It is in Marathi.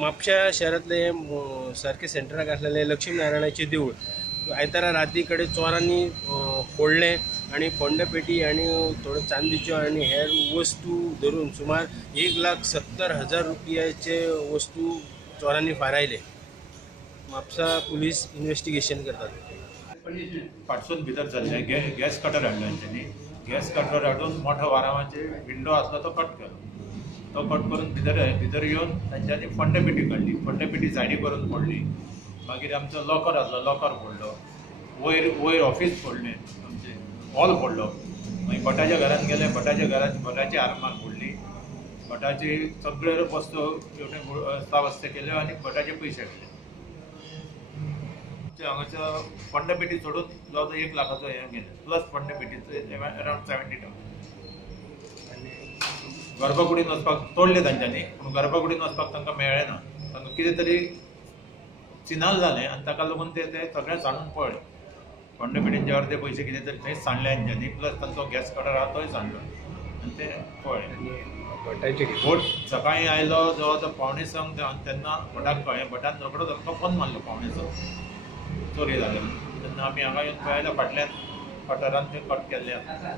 म्हापशा शहरातले सारखे सेंटराक असलेले लक्ष्मीनारायणाचे देऊळ आयतारा राती कडे चोरांनी फोडले आणि फोंडपेटी आणि थोडे चांदीच्यो आणि हेर वस्तू धरून सुमार 1,70,000 रुपयाचे वस्तू चोरांनी फारायले. म्हापसा पुलीस इन्व्हेस्टिगेशन करतात. फाटसून भितर जाल्ले गॅस कटर हाडलो तेंच्यांनी. गॅस कटर हाडून मोठो वारावाचे विंडो आसलो तो कट केलो. तो कट करून भितर येवन तांच्यांनी फोंडपेटी काडली. फोंडपेटी सायडी करून फोडली. मागीर आमचो लॉकर आसलो लॉकर फोडलो. वयर ऑफिस फोडलें आमचें हॉल फोडलो. मागीर भटाच्या घरान गेले. भटाची आरमार फोडली. भटाची सगळे वस्तू अस्ताव्यस्त केल्यो आनी भटाचे पयशे गेले. हांगाच्या फोंडपेटी सोडून जवळ 1 लाखाचो हे गेले प्लस फोंडपेटीचो अरावंड 70,000. गर्भकुडीन वचपाक तोडले तांच्यांनी पूण गर्भकुडीन वचपाक तांकां मेळ्ळें ना. तांकां कितें तरी चिनाल जालें आनी ताका लागून ते सगळें सांडून पळय. फोंडपेटींचे अर्दे पयशे कितें तरी थंय सांडले तेंच्यांनी प्लस तांचो गॅस कटर आहा तोय सांडलो आनी ते पळय. भट सकाळीं आयलो जवळ जवळ 5:45 तेन्ना भटाक कळ्ळें. भटान रोखडो तांकां फोन मारलो 5:45 चोरी जालें तेन्ना आमी हांगा येवन पळयलें फाटल्यान कटरान ते कट केल्ले आसा.